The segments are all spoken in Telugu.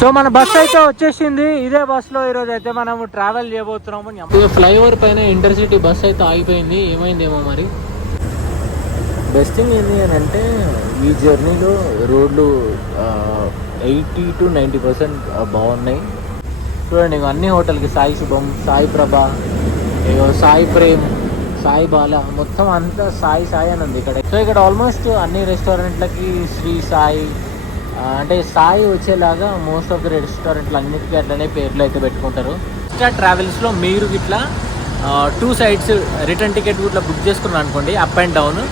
సో మన బస్ అయితే వచ్చేసింది. ఇదే బస్సులో ఈరోజు అయితే మనం ట్రావెల్ చేయబోతున్నాము. ఫ్లైఓవర్ పైన ఇంటర్సిటీ బస్ అయితే ఆగిపోయింది, ఏమైందేమో మరి. బెస్ట్ థింగ్ ఏంటి అని అంటే ఈ జర్నీలో రోడ్లు 80 to 90% బాగున్నాయి. చూడండి అన్ని హోటల్కి సాయి శుభం, సాయి ప్రభ, సాయి ప్రేమ్, సాయి బాల, మొత్తం అంతా సాయి సాయి అని ఉంది ఇక్కడ. సో ఇక్కడ ఆల్మోస్ట్ అన్ని రెస్టారెంట్లకి శ్రీ సాయి అంటే సాయి వచ్చేలాగా మోస్ట్ ఆఫ్ ద రెస్టారెంట్లు అన్నిటికీ అట్లనే పేర్లు అయితే పెట్టుకుంటారు. స్టార్ ట్రావెల్స్లో మీరు ఇట్లా 2 sides రిటర్న్ టికెట్ ఇట్లా బుక్ చేసుకున్నారు అనుకోండి, అప్ అండ్ డౌన్,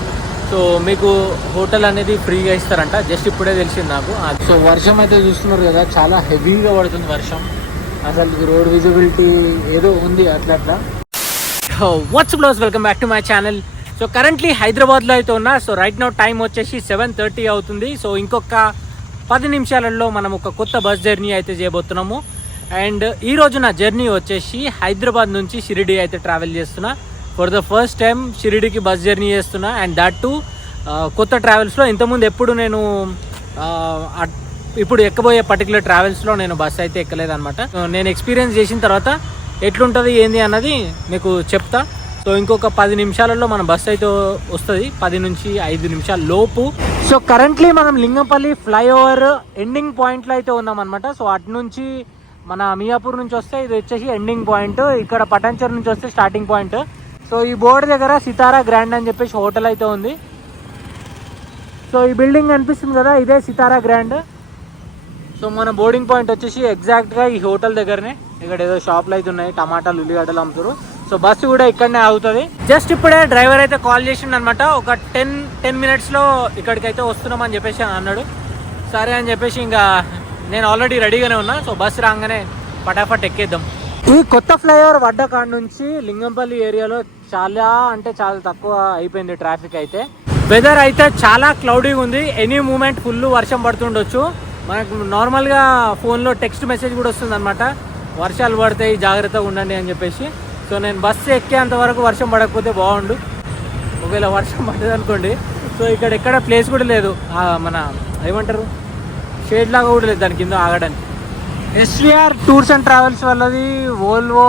సో మీకు హోటల్ అనేది ఫ్రీగా ఇస్తారంట. జస్ట్ ఇప్పుడే తెలిసింది నాకు. సో వర్షం అయితే చూస్తున్నారు కదా, చాలా హెవీగా పడుతుంది వర్షం. అసలు రోడ్ విజిబిలిటీ ఏదో ఉంది అట్లా. What's blows, welcome back to my channel. So currently హైదరాబాద్లో అయితే ఉన్నా. సో రైట్ నౌ టైం వచ్చేసి 7:30 అవుతుంది. సో ఇంకొక 10 నిమిషాలలో మనం ఒక కొత్త బస్ జర్నీ అయితే చేయబోతున్నాము. అండ్ ఈరోజు నా జర్నీ వచ్చేసి హైదరాబాద్ నుంచి షిరిడి అయితే ట్రావెల్ చేస్తున్నా. ఫర్ ద ఫస్ట్ టైం షిరిడికి బస్ జర్నీ చేస్తున్నా. అండ్ దట్ టు కొత్త ట్రావెల్స్లో. ఇంతకుముందు ఎప్పుడు నేను ఇప్పుడు ఎక్కబోయే పర్టికులర్ ట్రావెల్స్లో నేను బస్ అయితే ఎక్కలేదన్నమాట. నేను ఎక్స్పీరియన్స్ చేసిన తర్వాత ఎట్లుంటుంది ఏంది అన్నది మీకు చెప్తా. సో ఇంకొక 10 నిమిషాలలో మన బస్ అయితే వస్తుంది, 10 నుంచి 5 నిమిషాల లోపు. సో కరెంట్లీ మనం లింగంపల్లి ఫ్లైఓవర్ ఎండింగ్ పాయింట్లో అయితే ఉన్నాం అనమాట. సో అటు నుంచి మన మియాపూర్ నుంచి వస్తే ఇది వచ్చేసి ఎండింగ్ పాయింట్, ఇక్కడ పటాన్చెరు నుంచి వస్తే స్టార్టింగ్ పాయింట్. సో ఈ బోర్డు దగ్గర సితారా గ్రాండ్ అని చెప్పేసి హోటల్ అయితే ఉంది. సో ఈ బిల్డింగ్ కనిపిస్తుంది కదా, ఇదే సితారా గ్రాండ్. సో మన బోర్డింగ్ పాయింట్ వచ్చేసి ఎగ్జాక్ట్గా ఈ హోటల్ దగ్గరనే. ఇక్కడ ఏదో షాప్లు అయితే ఉన్నాయి, టమాటాలు ఉల్లిగడ్డలు అమ్ముతారు. సో బస్సు కూడా ఇక్కడనే ఆగుతుంది. జస్ట్ ఇప్పుడే డ్రైవర్ అయితే కాల్ చేసిండు అనమాట. ఒక 10 minutesలో ఇక్కడికైతే వస్తున్నామని చెప్పేసి అన్నాడు. సరే అని చెప్పేసి ఇంకా నేను ఆల్రెడీ రెడీగానే ఉన్నా. సో బస్సు రాగానే ఫటాఫట్ ఎక్కేద్దాం. ఈ కొత్త ఫ్లైఓవర్ వడ్డ కాడ నుంచి లింగంపల్లి ఏరియాలో చాలా అంటే చాలా తక్కువ అయిపోయింది ట్రాఫిక్ అయితే. వెదర్ అయితే చాలా క్లౌడీగా ఉంది, ఎనీ మూమెంట్ ఫుల్ వర్షం పడుతుండొచ్చు. మనకు నార్మల్గా ఫోన్లో టెక్స్ట్ మెసేజ్ కూడా వస్తుంది అనమాట, వర్షాలు పడతాయి జాగ్రత్తగా ఉండండి అని చెప్పేసి. సో నేను బస్సు ఎక్కేంత వరకు వర్షం పడకపోతే బాగుండు. ఒకవేళ వర్షం పడ్డది అనుకోండి, సో ఇక్కడ ఎక్కడ ప్లేస్ కూడా లేదు, మన ఏమంటారు షేడ్ లాగా కూడా లేదు దాని కింద ఆగడానికి. SVR టూర్స్ అండ్ ట్రావెల్స్ వాళ్ళది వోల్వో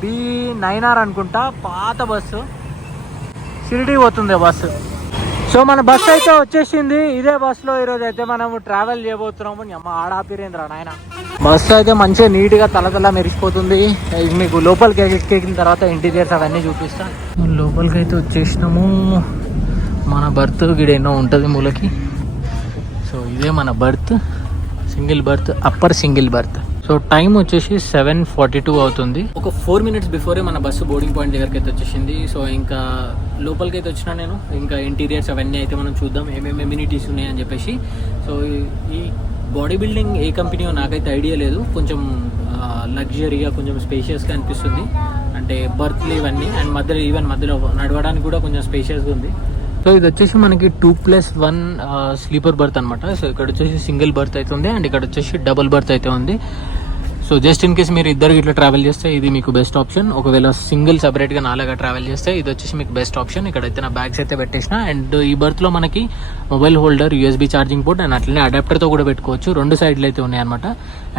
B9R అనుకుంటా, పాత బస్సు. షిరిడి పోతుంది బస్సు. సో మన బస్సు అయితే వచ్చేసింది. ఇదే బస్సులో ఈరోజు అయితే మనం ట్రావెల్ చేయబోతున్నాము. అమ్మ ఆడాపిరేంద్ర నాయన. బస్సు అయితే మంచిగా నీట్గా తల మెరిసిపోతుంది. ఇది మీకు లోపలికి ఎక్కిన తర్వాత ఇంటీరియర్స్ అవన్నీ చూపిస్తా. లోపలికి అయితే వచ్చేసినాము. మన బర్త్ గిడేనో ఉంటుంది మూలకి. సో ఇదే మన birth, single birth, upper single birth. So time వచ్చేసి 7:42 అవుతుంది. ఒక 4 minutes బిఫోరే మన బస్సు బోర్డింగ్ పాయింట్ దగ్గరికి అయితే వచ్చేసింది. సో ఇంకా లోపలికి అయితే వచ్చినా నేను. ఇంకా ఇంటీరియర్స్ అవన్నీ అయితే మనం చూద్దాం, ఏమేమి ఎమ్యూనిటీస్ ఉన్నాయని చెప్పేసి. సో ఈ బాడీ బిల్డింగ్ ఏ కంపెనీయో నాకైతే ఐడియా లేదు. కొంచెం లగ్జరీగా, కొంచెం స్పేషియస్గా అనిపిస్తుంది. అంటే బర్త్లు ఇవన్నీ, అండ్ మధ్యలో నడవడానికి కూడా కొంచెం స్పేషియస్గా ఉంది. సో ఇది వచ్చేసి మనకి 2+1 స్లీపర్ బర్త్ అనమాట. సో ఇక్కడ వచ్చేసి సింగిల్ బర్త్ అయితే ఉంది, అండ్ ఇక్కడ వచ్చేసి డబుల్ బర్త్ అయితే ఉంది. సో జస్ట్ ఇన్ కేస్ మీరు ఇద్దరు ఇట్లా ట్రావెల్ చేస్తే ఇది మీకు బెస్ట్ ఆప్షన్. ఒకవేళ సింగిల్ సపరేట్గా నాలుగా ట్రావెల్ చేస్తే ఇది వచ్చేసి మీకు బెస్ట్ ఆప్షన్. ఇక్కడైతే నా బ్యాగ్స్ అయితే పెట్టేసిన. అండ్ ఈ బర్త్లో మనకి mobile holder, USB charging port, and అట్లనే అడాప్టర్తో కూడా పెట్టుకోవచ్చు. 2 sides అయితే ఉన్నాయన్నమాట.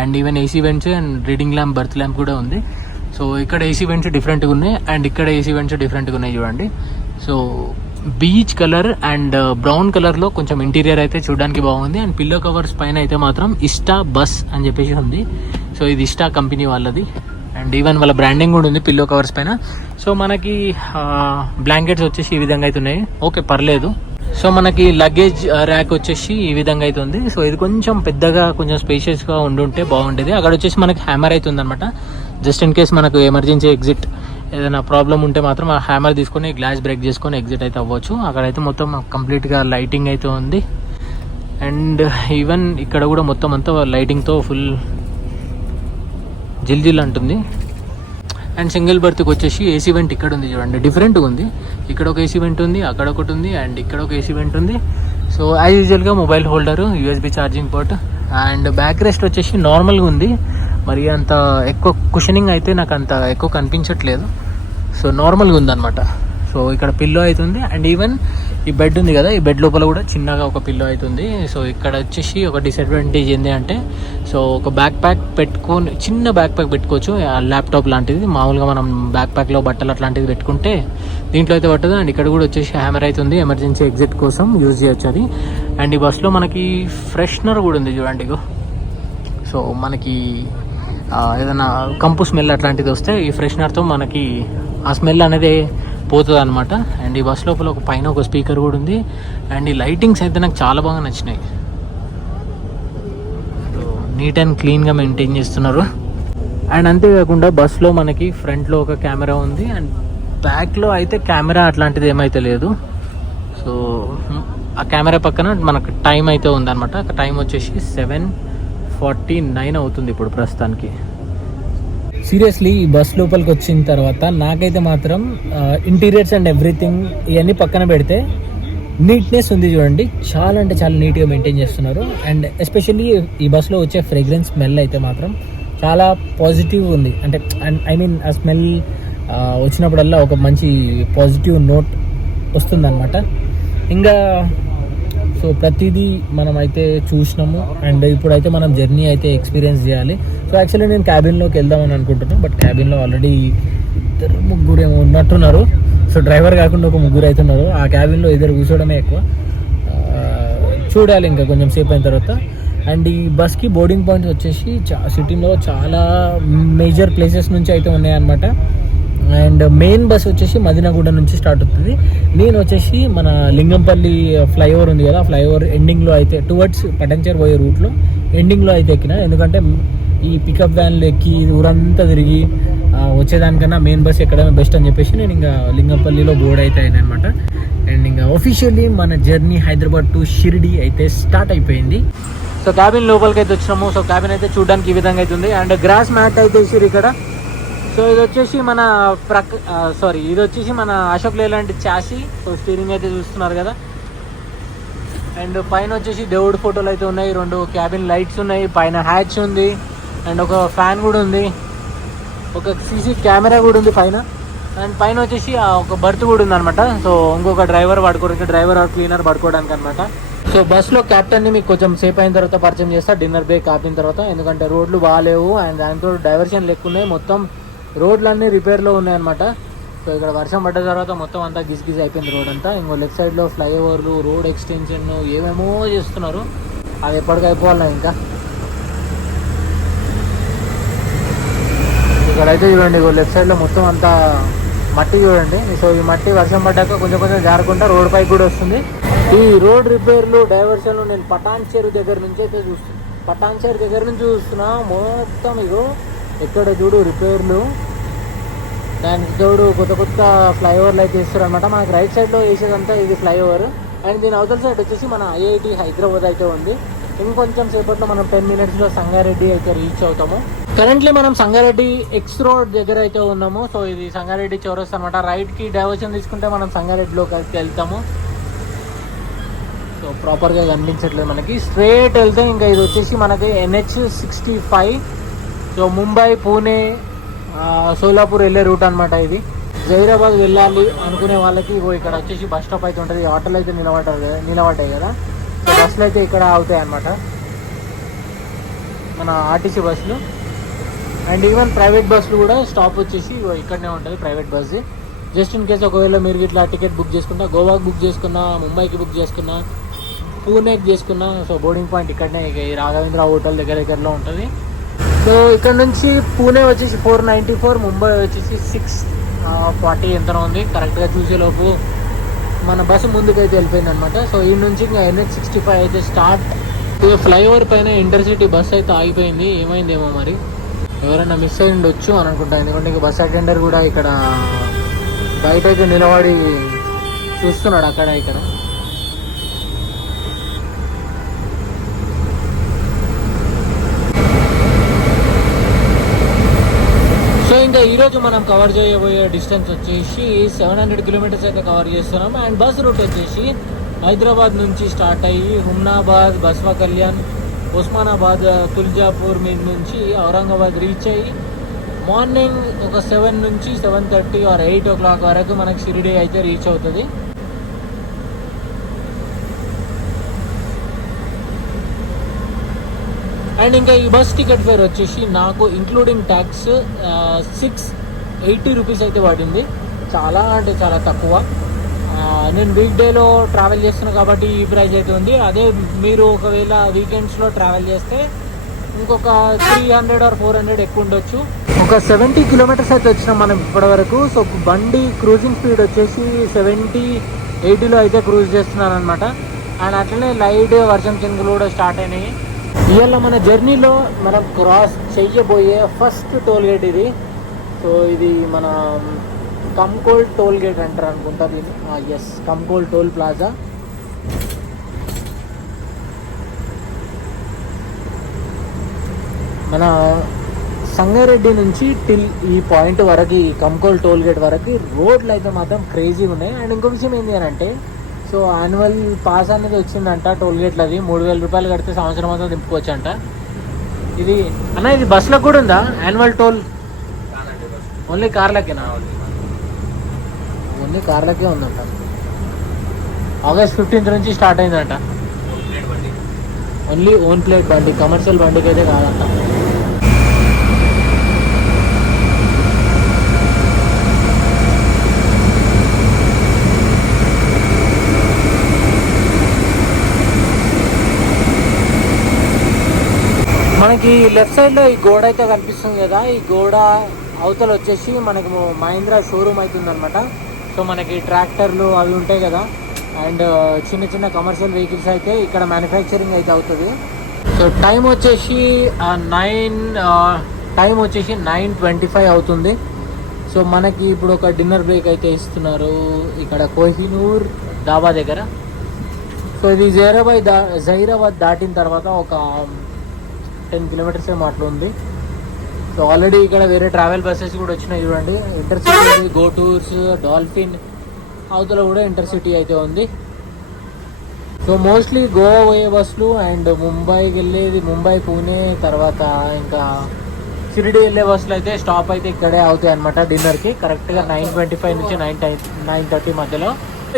And even AC vents and reading lamp, birth lamp కూడా ఉంది. సో ఇక్కడ AC వెంట్స్ డిఫరెంట్గా ఉన్నాయి, అండ్ ఇక్కడ AC వెంట్స్ డిఫరెంట్గా ఉన్నాయి చూడండి. So beach colour and brown కలర్లో కొంచెం ఇంటీరియర్ అయితే చూడడానికి బాగుంది. అండ్ పిల్లో కవర్స్ పైన అయితే మాత్రం ఇష్టా బస్ అని చెప్పేసి ఉంది. సో ఇది ఇష్టా కంపెనీ వాళ్ళది, అండ్ ఈవెన్ వాళ్ళ బ్రాండింగ్ కూడా ఉంది పిల్లో కవర్స్ పైన. సో మనకి బ్లాంకెట్స్ వచ్చేసి ఈ విధంగా అయితే ఉన్నాయి, ఓకే పర్లేదు. సో మనకి లగేజ్ ర్యాక్ వచ్చేసి ఈ విధంగా అయితే ఉంది. సో ఇది కొంచెం పెద్దగా, కొంచెం స్పేషియస్గా ఉండుంటే బాగుండేది. అక్కడ వచ్చేసి మనకి హ్యామర్ అయితే ఉందన్నమాట. జస్ట్ ఇన్ కేస్ మనకు ఎమర్జెన్సీ ఎగ్జిట్ ఏదైనా ప్రాబ్లం ఉంటే మాత్రం ఆ హ్యామర్ తీసుకొని గ్లాస్ బ్రేక్ చేసుకొని ఎగ్జిట్ అయితే అవ్వచ్చు. అక్కడైతే మొత్తం కంప్లీట్గా లైటింగ్ అయితే ఉంది. అండ్ ఈవెన్ ఇక్కడ కూడా మొత్తం అంతా లైటింగ్తో ఫుల్ జిల్ అంటుంది. అండ్ సింగిల్ బర్త్కి వచ్చేసి AC వెంట్ ఇక్కడ ఉంది చూడండి, డిఫరెంట్గా ఉంది. ఇక్కడ ఒక AC వెంట్ ఉంది, అక్కడ ఒకటి ఉంది, అండ్ ఇక్కడ ఒక AC వెంట్ ఉంది. సో యాజ్ యూజువల్గా mobile holder, USB charging port, and back rest వచ్చేసి నార్మల్గా ఉంది. మరి అంత ఎక్కువ కుషనింగ్ అయితే నాకు అంత ఎక్కువ కనిపించట్లేదు. సో నార్మల్గా ఉందన్నమాట. సో ఇక్కడ పిల్లో అవుతుంది. అండ్ ఈవెన్ ఈ బెడ్ ఉంది కదా, ఈ బెడ్ లోపల కూడా చిన్నగా ఒక పిల్లో అవుతుంది. సో ఇక్కడ వచ్చేసి ఒక డిసడ్వాంటేజ్ ఏంటి అంటే, సో సో ఒక బ్యాక్ ప్యాక్ పెట్టుకొని, చిన్న బ్యాక్ ప్యాక్ పెట్టుకోవచ్చు, ల్యాప్టాప్ లాంటిది. మామూలుగా మనం బ్యాక్ ప్యాక్లో బట్టలు అట్లాంటిది పెట్టుకుంటే దీంట్లో అయితే పట్టదు. అండ్ ఇక్కడ కూడా వచ్చేసి హ్యామర్ అయితే ఉంది, ఎమర్జెన్సీ ఎగ్జిట్ కోసం యూజ్ చేయొచ్చు అది. అండ్ ఈ బస్సులో మనకి ఫ్రెషనర్ కూడా ఉంది చూడండి. సో మనకి ఏదైనా కంపు స్మెల్ అట్లాంటిది వస్తే ఈ ఫ్రెషనర్తో మనకి ఆ స్మెల్ అనేది పోతుంది అనమాట. అండ్ ఈ బస్ లోపల ఒక పైన ఒక స్పీకర్ కూడా ఉంది. అండ్ ఈ లైటింగ్స్ అయితే నాకు చాలా బాగా నచ్చినాయి. నీట్ అండ్ క్లీన్గా మెయింటైన్ చేస్తున్నారు. అండ్ అంతేకాకుండా బస్లో మనకి ఫ్రంట్లో ఒక కెమెరా ఉంది, అండ్ బ్యాక్లో అయితే కెమెరా అట్లాంటిది ఏమైతే లేదు. సో ఆ కెమెరా పక్కన మనకు టైం అయితే ఉందన్నమాట. టైం వచ్చేసి 7:49 అవుతుంది ఇప్పుడు ప్రస్తుతానికి. సీరియస్లీ ఈ బస్ లోపలికి వచ్చిన తర్వాత నాకైతే మాత్రం ఇంటీరియర్స్ అండ్ ఎవ్రీథింగ్ ఇవన్నీ పక్కన పెడితే నీట్నెస్ ఉంది చూడండి. చాలా అంటే చాలా నీట్గా మెయింటైన్ చేస్తున్నారు. అండ్ ఎస్పెషల్లీ ఈ బస్లో వచ్చే ఫ్రేగ్రెన్స్ స్మెల్ అయితే మాత్రం చాలా పాజిటివ్ ఉంది. అంటే ఐ మీన్ ఆ స్మెల్ వచ్చినప్పుడల్లా ఒక మంచి పాజిటివ్ నోట్ వస్తుందన్నమాట. ఇంకా సో ప్రతిదీ మనం అయితే చూసినాము. అండ్ ఇప్పుడైతే మనం జర్నీ అయితే ఎక్స్పీరియన్స్ చేయాలి. సో యాక్చువల్లీ నేను క్యాబిన్లోకి వెళ్దామని అనుకుంటున్నాను, బట్ క్యాబిన్లో ఆల్రెడీ 2-3 ఏమో ఉన్నట్టున్నారు. సో డ్రైవర్ కాకుండా ఒక 3 అయితే ఉన్నారు. ఆ క్యాబిన్లో ఇద్దరు కూర్చోవడమే ఎక్కువ. చూడాలి ఇంకా కొంచెం సేపు అయిన తర్వాత. అండ్ ఈ బస్కి బోర్డింగ్ పాయింట్స్ వచ్చేసి సిటీలో చాలా మేజర్ ప్లేసెస్ నుంచి అయితే ఉన్నాయన్నమాట. అండ్ మెయిన్ బస్ వచ్చేసి మదినగూడ నుంచి స్టార్ట్ అవుతుంది. నేను వచ్చేసి మన లింగంపల్లి ఫ్లైఓవర్ ఉంది కదా, ఫ్లైఓవర్ ఎండింగ్లో అయితే టువర్డ్స్ పటంచేరు పోయే రూట్లో ఎండింగ్లో అయితే ఎక్కిన. ఎందుకంటే ఈ పికప్ వ్యాన్లు ఎక్కి ఊరంతా తిరిగి వచ్చేదానికన్నా మెయిన్ బస్ ఎక్కడమే బెస్ట్ అని చెప్పేసి నేను ఇంకా లింగంపల్లిలో బోర్డ్ అయితే అయినా అనమాట. అండ్ ఇంకా ఒఫిషియల్లీ మన జర్నీ హైదరాబాద్ టు షిరిడి అయితే స్టార్ట్ అయిపోయింది. సో క్యాబిన్ లోపలికి అయితే వచ్చినాము. సో క్యాబిన్ అయితే చూడడానికి ఈ విధంగా అయితే ఉంది. అండ్ గ్రాస్ మ్యాట్ అయితే ఇచ్చారు ఇక్కడ. సో ఇది వచ్చేసి ఇది వచ్చేసి మన అశోక్ లేలాంటి చాసీ. సో స్టీరింగ్ అయితే చూస్తున్నారు కదా. అండ్ పైన వచ్చేసి దేవుడి ఫోటోలు అయితే ఉన్నాయి, 2 క్యాబిన్ లైట్స్ ఉన్నాయి, పైన హ్యాచ్ ఉంది, అండ్ ఒక ఫ్యాన్ కూడా ఉంది, ఒక సీసీ కెమెరా కూడా ఉంది పైన. అండ్ పైన వచ్చేసి ఒక బర్త్ కూడా ఉంది అనమాట. సో ఇంకొక డ్రైవర్ పడుకోవడానికి, డ్రైవర్ ఆర్ క్లీనర్ పడుకోవడానికి అనమాట. సో బస్లో క్యాప్టెన్ని మీకు కొంచెం సేపు అయిన తర్వాత పరిచయం చేస్తా, డిన్నర్ బ్రేక్ ఆపిన తర్వాత. ఎందుకంటే రోడ్లు బాగాలేవు అండ్ దాంతో డైవర్షన్ లెక్కున్నాయి, మొత్తం రోడ్లన్నీ రిపేర్లో ఉన్నాయన్నమాట. సో ఇక్కడ వర్షం పడ్డ తర్వాత మొత్తం అంతా గిజ్ అయిపోయింది రోడ్ అంతా. ఇంకో లెఫ్ట్ సైడ్లో ఫ్లైఓవర్లు, రోడ్ ఎక్స్టెన్షన్ ఏమేమో చేస్తున్నారు. అది ఎప్పటికీ అయిపోవాలి. ఇంకా ఇక్కడైతే చూడండి, లెఫ్ట్ సైడ్లో మొత్తం అంతా మట్టి చూడండి. సో ఈ మట్టి వర్షం పడ్డాక కొంచెం కొంచెం జారకుండా రోడ్ పైకి కూడా వస్తుంది. ఈ రోడ్ రిపేర్లు, డైవర్షన్లు నేను పటాన్చేరు దగ్గర నుంచి అయితే చూస్తున్నాను. పటాన్చేరు దగ్గర నుంచి చూస్తున్నా మొత్తం ఇగో ఎక్కడ చూడు రిపేర్లు. దానికి తోడు కొత్త ఫ్లైఓవర్లు అయితే వేస్తారు అనమాట. మనకి రైట్ సైడ్లో వేసేదంతా ఇది ఫ్లైఓవర్. అండ్ దీని అవతల సైడ్ వచ్చేసి మన ఐఐటి హైదరాబాద్ అయితే ఉంది. ఇంకొంచెం సేపట్లో మనం 10 minutesలో సంగారెడ్డి అయితే రీచ్ అవుతాము. కరెంట్లీ మనం సంగారెడ్డి ఎక్స్ రోడ్ దగ్గర అయితే ఉన్నాము. సో ఇది సంగారెడ్డి చౌరస్తా అనమాట. రైట్కి డైవర్షన్ తీసుకుంటే మనం సంగారెడ్డిలోకి వెళ్తాము. సో ప్రాపర్గా కనిపించట్లేదు మనకి. స్ట్రేట్ వెళ్తే ఇంకా ఇది వచ్చేసి మనకి NH65. సో ముంబై, పూణే, సోలాపూర్ వెళ్ళే రూట్ అనమాట ఇది. జైరాబాద్ వెళ్ళాలి అనుకునే వాళ్ళకి ఇక్కడ వచ్చేసి బస్ స్టాప్ అయితే ఉంటుంది. ఆటోలు అయితే నిలబడ్డాయి కదా. సో బస్సులు అయితే ఇక్కడ అవుతాయి అన్నమాట, మన ఆర్టీసీ బస్సులు. అండ్ ఈవెన్ ప్రైవేట్ బస్సులు కూడా స్టాప్ వచ్చేసి ఇక్కడనే ఉంటుంది, private bus. Just in case ఒకవేళ మీరు ఇట్లా టికెట్ బుక్ చేసుకున్నా, గోవాకి బుక్ చేసుకున్నా, ముంబైకి బుక్ చేసుకున్నా, పూణేకి చేసుకున్నా, సో బోర్డింగ్ పాయింట్ ఇక్కడనే ఈ రాఘవేంద్ర హోటల్ దగ్గరలో ఉంటుంది. సో ఇక్కడ నుంచి పూణే వచ్చేసి 494, ముంబై వచ్చేసి 640 ఎంతనో ఉంది. కరెక్ట్గా చూసేలోపు మన బస్సు ముందుకైతే వెళ్ళిపోయింది అనమాట. సో ఈ నుంచి ఇంకా NH65 అయితే స్టార్ట్. ఫ్లైఓవర్ పైన ఇంటర్సిటీ బస్ అయితే ఆగిపోయింది, ఏమైందేమో మరి, ఎవరైనా మిస్ అయి ఉండొచ్చు అని అనుకుంటా. ఎందుకంటే ఇంకా బస్ అటెండర్ కూడా ఇక్కడ బయట అయితే నిలబడి చూస్తున్నాడు అక్కడ ఇక్కడ. సో ఇంకా ఈరోజు మనం కవర్ చేయబోయే డిస్టెన్స్ వచ్చేసి 700 kilometers అయితే కవర్ చేస్తున్నాం. అండ్ బస్ రూట్ వచ్చేసి హైదరాబాద్ నుంచి స్టార్ట్ అయ్యి హుమ్నాబాద్, బస్వా కళ్యాణ్, ఉస్మానాబాద్, తుల్జాపూర్ మీద నుంచి ఔరంగాబాద్ రీచ్ అయ్యి మార్నింగ్ ఒక 7 నుంచి 7:30 ఆర్ 8 o'clock వరకు మనకి షిరిడి అయితే రీచ్ అవుతుంది. అండ్ ఇంకా ఈ బస్ టికెట్ ఫేర్ వచ్చేసి నాకు ఇంక్లూడింగ్ ట్యాక్స్ 680 రూపీస్ అయితే పడింది. చాలా అంటే చాలా తక్కువ. నేను వీక్ డేలో ట్రావెల్ చేస్తున్నాను కాబట్టి ఈ ప్రైస్ అయితే ఉంది. అదే మీరు ఒకవేళ వీకెండ్స్లో ట్రావెల్ చేస్తే ఇంకొక 300 or 400 ఎక్కువ ఉండొచ్చు. ఒక 70 కిలోమీటర్స్ అయితే వచ్చినాం మనం ఇప్పటి వరకు. సో బండి క్రూజింగ్ స్పీడ్ వచ్చేసి 70-80లో అయితే క్రూజ్ చేస్తున్నాను అనమాట. అండ్ అట్లనే లైట్ వర్షం చినుకులు కూడా స్టార్ట్ అయినాయి. ఇవాళ మన జర్నీలో మనం క్రాస్ చెయ్యబోయే ఫస్ట్ టోల్ గేట్ ఇది. సో ఇది మన కంకోల్ టోల్ గేట్ అంటారు అనుకుంటా దీన్ని. Yes, Kankol toll plaza. మన సంగారెడ్డి నుంచి టిల్ ఈ పాయింట్ వరకు, ఈ కంకోల్ టోల్ గేట్ వరకు రోడ్లు అయితే మాత్రం క్రేజీగా ఉన్నాయి. అండ్ ఇంకో విషయం ఏంటి అని అంటే, సో యాన్యువల్ పాస్ అనేది వచ్చిందంట టోల్ గేట్లు. అది 3000 రూపాయలు కడితే సంవత్సరం మొత్తం దింపుకోవచ్చు అంట. ఇది అన్న, ఇది బస్సులకు కూడా ఉందా యాన్యువల్ టోల్? ఓన్లీ కార్లకేనా? ఓన్లీ కార్లకే ఉందంట. August 15th నుంచి స్టార్ట్ అయిందంట. ఓన్లీ ఓన్ ప్లేట్ బండి, కమర్షియల్ బండికి అయితే కాదంట. మనకి లెఫ్ట్ సైడ్లో ఈ గోడ అయితే కనిపిస్తుంది కదా, ఈ గోడ అవతల వచ్చేసి మనకి మహీంద్రా షోరూమ్ అవుతుంది అనమాట. సో మనకి ట్రాక్టర్లు అవి ఉంటాయి కదా, అండ్ చిన్న చిన్న కమర్షియల్ వెహికల్స్ అయితే ఇక్కడ మ్యానుఫ్యాక్చరింగ్ అయితే అవుతుంది. సో టైం వచ్చేసి 9:25 అవుతుంది. సో మనకి ఇప్పుడు ఒక డిన్నర్ బ్రేక్ అయితే ఇస్తున్నారు ఇక్కడ కోహినూర్ డాబా దగ్గర. సో ఇది జహీరాబాద్ దాటిన తర్వాత ఒక 10 కిలోమీటర్స్ ఏమో అట్లా ఉంది. సో ఆల్రెడీ ఇక్కడ వేరే ట్రావెల్ బస్సెస్ కూడా వచ్చినాయి చూడండి. ఇంటర్సిటీ, గో టూర్స్, డాల్ఫిన్, అవతల కూడా ఇంటర్సిటీ అయితే ఉంది. సో మోస్ట్లీ గోవా పోయే బస్సులు అండ్ ముంబైకి వెళ్ళేది, ముంబై పూణే, తర్వాత ఇంకా షిరిడి వెళ్ళే బస్సులు అయితే స్టాప్ అయితే ఇక్కడే అవుతాయి అనమాట డిన్నర్కి. కరెక్ట్గా 9:25 నుంచి 9:30 మధ్యలో.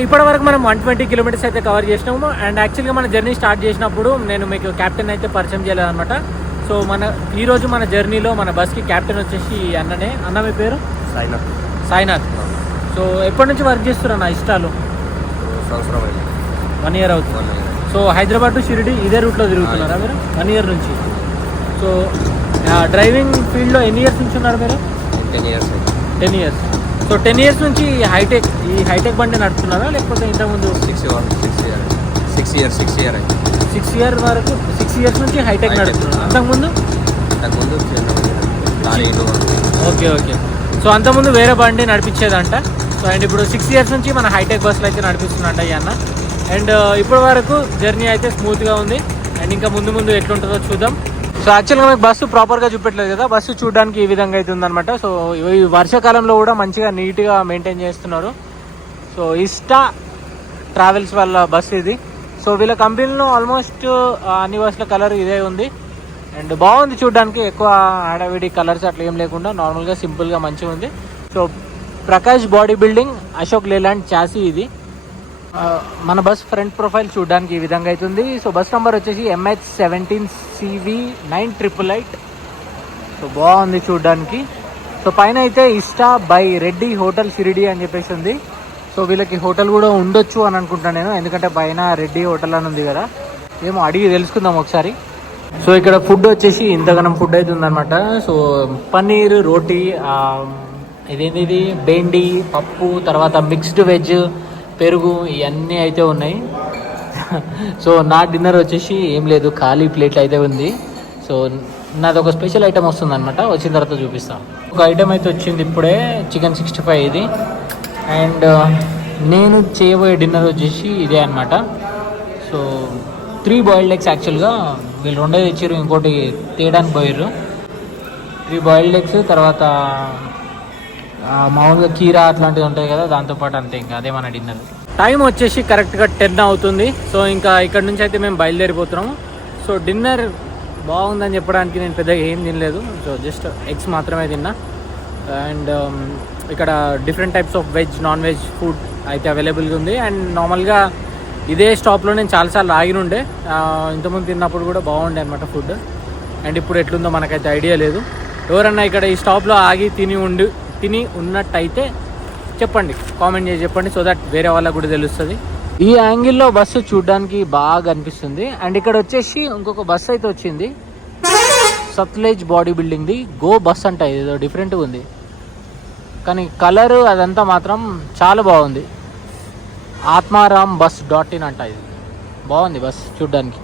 ఇప్పటి వరకు మనం 120 కిలోమీటర్స్ అయితే కవర్ చేసినాము. అండ్ యాక్చువల్గా మన జర్నీ స్టార్ట్ చేసినప్పుడు నేను మీకు క్యాప్టెన్ అయితే పరిచయం చేయలేదన్నమాట. సో ఈరోజు మన జర్నీలో మన బస్కి క్యాప్టెన్ వచ్చేసి అన్ననే. అన్న మీ పేరు? సాయినాథ్. సో ఎప్పటి నుంచి వర్క్ చేస్తున్నారు నా ఇష్టాలు? 1 year అవుతుంది. సో హైదరాబాద్ టు షిరిడి ఇదే రూట్లో తిరుగుతున్నారా మీరు? 1 year నుంచి. సో డ్రైవింగ్ ఫీల్డ్లో ఎన్ని ఇయర్స్ నుంచి ఉన్నారు మీరు? 10 years. సో 10 years నుంచి ఈ హైటెక్ బండి నడుపుతున్నారా లేకపోతే ఇంతకుముందు? 6 వరకు 6 years నుంచి హైటెక్ నడుపుతున్నారు. అంతకుముందు ఓకే. సో అంతకుముందు వేరే బండి నడిపించేదంట. సో అండ్ ఇప్పుడు 6 years నుంచి మన హైటెక్ బస్సులు అయితే నడిపిస్తున్నట్ట ఈ అన్న. అండ్ ఇప్పటి వరకు జర్నీ అయితే స్మూత్గా ఉంది. అండ్ ఇంకా ముందు ఎట్లుంటుందో చూద్దాం. సో యాక్చువల్గా మీకు బస్సు ప్రాపర్గా చూపెట్టలేదు కదా, బస్సు చూడడానికి ఈ విధంగా అయితే ఉందన్నమాట. సో ఈ వర్షాకాలంలో కూడా మంచిగా నీట్గా మెయింటైన్ చేస్తున్నారు. సో ఇష్టా ట్రావెల్స్ వాళ్ళ బస్సు ఇది. సో వీళ్ళ కంపెనీలో ఆల్మోస్ట్ అన్ని బస్సుల కలర్ ఇదే ఉంది. అండ్ బాగుంది చూడడానికి, ఎక్కువ హడావిడి కలర్స్ అట్లా ఏం లేకుండా నార్మల్గా సింపుల్గా మంచిగా ఉంది. So Prakash body building Ashok Leyland chassis ఇది. మన బస్ ఫ్రంట్ ప్రొఫైల్ చూడడానికి ఈ విధంగా అవుతుంది. సో బస్ నెంబర్ వచ్చేసి MH17CV9888. సో బాగుంది చూడడానికి. సో పైన అయితే ఇష్టా బై రెడ్డి హోటల్ షిరిడి అని చెప్పేసి ఉంది. సో వీళ్ళకి హోటల్ కూడా ఉండొచ్చు అని అనుకుంటాను నేను, ఎందుకంటే పైన రెడ్డి హోటల్ అని ఉంది కదా. ఏమో అడిగి తెలుసుకుందాం ఒకసారి. సో ఇక్కడ ఫుడ్ వచ్చేసి ఇంతగానం ఫుడ్ అయితే ఉందన్నమాట. సో పన్నీర్, రోటీ, ఇదేంటి బెండి, పప్పు, తర్వాత మిక్స్డ్ వెజ్, పెరుగు, ఇవన్నీ అయితే ఉన్నాయి. సో నా డిన్నర్ వచ్చేసి ఏం లేదు, ఖాళీ ప్లేట్లు అయితే ఉంది. సో నాది ఒక స్పెషల్ ఐటమ్ వస్తుంది అనమాట, వచ్చిన తర్వాత చూపిస్తాను. ఒక ఐటమ్ అయితే వచ్చింది ఇప్పుడే, చికెన్ 65 ఇది. అండ్ నేను చేయబోయే డిన్నర్ వచ్చేసి ఇదే అనమాట. So 3 boiled eggs. యాక్చువల్గా వీళ్ళు 2 తెచ్చారు, ఇంకోటి తీయడానికి పోయారు. 3 బాయిల్డ్ ఎగ్స్, తర్వాత మామూలుగా కీరా అట్లాంటివి ఉంటాయి కదా, దాంతోపాటు అంతే. ఇంకా అదే మన డిన్నర్. టైం వచ్చేసి కరెక్ట్గా 10 అవుతుంది. సో ఇంకా ఇక్కడ నుంచి అయితే మేము బయలుదేరిపోతున్నాము. సో డిన్నర్ బాగుందని చెప్పడానికి నేను పెద్దగా ఏం తినలేదు. సో జస్ట్ ఎగ్స్ మాత్రమే తిన్నా. అండ్ ఇక్కడ different types of veg, non veg food అయితే అవైలబుల్గా ఉంది. అండ్ నార్మల్గా ఇదే స్టాప్లో నేను చాలాసార్లు ఆగినుండే, ఇంతకుముందు తిన్నప్పుడు కూడా బాగుండే అనమాట ఫుడ్. అండ్ ఇప్పుడు ఎట్లుందో మనకైతే ఐడియా లేదు. ఎవరన్నా ఇక్కడ ఈ స్టాప్లో ఆగి తిని ఉన్నట్టయితే చెప్పండి, కామెంట్ చేసి చెప్పండి, సో దట్ వేరే వాళ్ళకు కూడా తెలుస్తుంది. ఈ యాంగిల్లో బస్సు చూడడానికి బాగా అనిపిస్తుంది. అండ్ ఇక్కడ వచ్చేసి ఇంకొక బస్సు అయితే వచ్చింది, సత్లేజ్ బాడీ బిల్డింగ్ది గో బస్ అంట. ఏదో డిఫరెంట్గా ఉంది కానీ కలరు అదంతా మాత్రం చాలా బాగుంది. ఆత్మారామ్ బస్ .in అంట. ఇది బాగుంది బస్ చూడ్డానికి.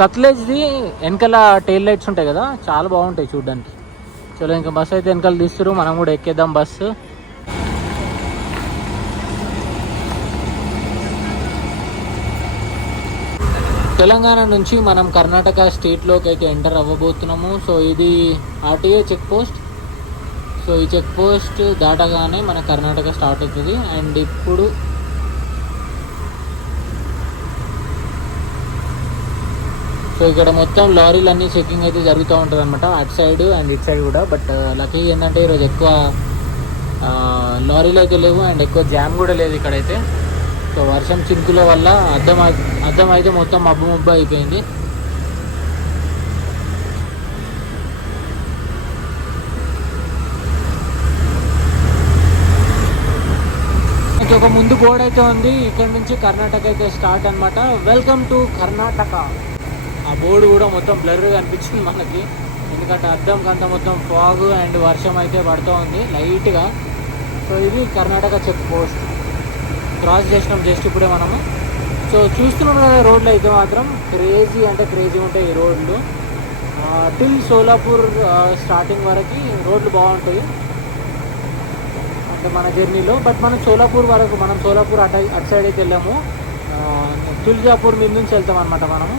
సత్లేజ్ది వెనకాల టెయిల్ లైట్స్ ఉంటాయి కదా, చాలా బాగుంటాయి చూడ్డానికి. చలో ఇంకా బస్సు అయితే వెనకాల తీస్తారు, మనం కూడా ఎక్కేద్దాం బస్సు. తెలంగాణ నుంచి మనం కర్ణాటక స్టేట్లోకి అయితే ఎంటర్ అవ్వబోతున్నాము. సో ఇది ఆర్టీఏ చెక్ పోస్ట్. సో ఈ చెక్ పోస్ట్ దాటగానే మన కర్ణాటక స్టార్ట్ అవుతుంది. అండ్ ఇప్పుడు సో ఇక్కడ మొత్తం లారీలు అన్నీ చెకింగ్ అయితే జరుగుతూ ఉంటుంది అనమాట, అటు సైడ్ అండ్ ఇటు సైడ్ కూడా. బట్ లక్కీ ఏంటంటే ఈరోజు ఎక్కువ లారీలు అయితే లేవు అండ్ ఎక్కువ జామ్ కూడా లేదు ఇక్కడైతే. సో వర్షం చినుకుల వల్ల అద్దం అయితే మొత్తం మబ్బు అయిపోయింది. ఒక ముందు బోర్డు అయితే ఉంది, ఇక్కడ నుంచి కర్ణాటక అయితే స్టార్ట్ అనమాట. Welcome to Karnataka. ఆ బోర్డు కూడా మొత్తం బ్లర్గా అనిపించింది మనకి, ఎందుకంటే అద్దంకి అంతా మొత్తం ఫాగ్ అండ్ వర్షం అయితే పడుతూ ఉంది లైట్గా. సో ఇది కర్ణాటక చెక్ పోస్ట్ క్రాస్ చేసినాం జస్ట్ ఇప్పుడే మనము. సో చూస్తున్నాం కదా రోడ్లు అయితే మాత్రం క్రేజీ అంటే క్రేజీ ఉంటాయి ఈ రోడ్లు. టిల్ సోలాపూర్ స్టార్టింగ్ వరకు రోడ్లు బాగుంటాయి అంటే మన జర్నీలో. బట్ మనం సోలాపూర్ వరకు, మనం సోలాపూర్ అటు సైడ్ అయితే వెళ్ళాము, తుల్జాపూర్ మీద నుంచి వెళ్తాం అనమాట మనము.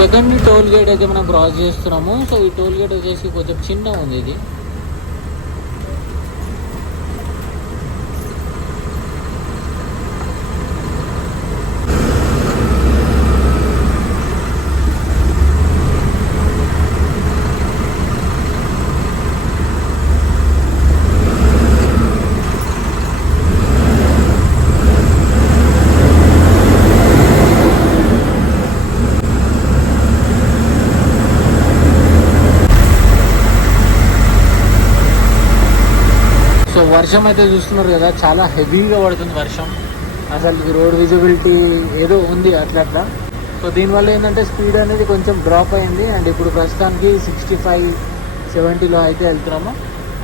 సెకండ్ టోల్ గేట్ అయితే మనం క్రాస్ చేస్తున్నాము. సో ఈ టోల్ గేట్ వచ్చేసి కొంచెం చిన్న ఉంది ఇది. సో వర్షం అయితే చూస్తున్నారు కదా, చాలా హెవీగా పడుతుంది వర్షం. అసలు రోడ్ విజిబిలిటీ ఏదో ఉంది అట్లా. సో దీనివల్ల ఏంటంటే స్పీడ్ అనేది కొంచెం డ్రాప్ అయింది. అండ్ ఇప్పుడు ప్రస్తుతానికి 65-70లో అయితే వెళ్తున్నాము.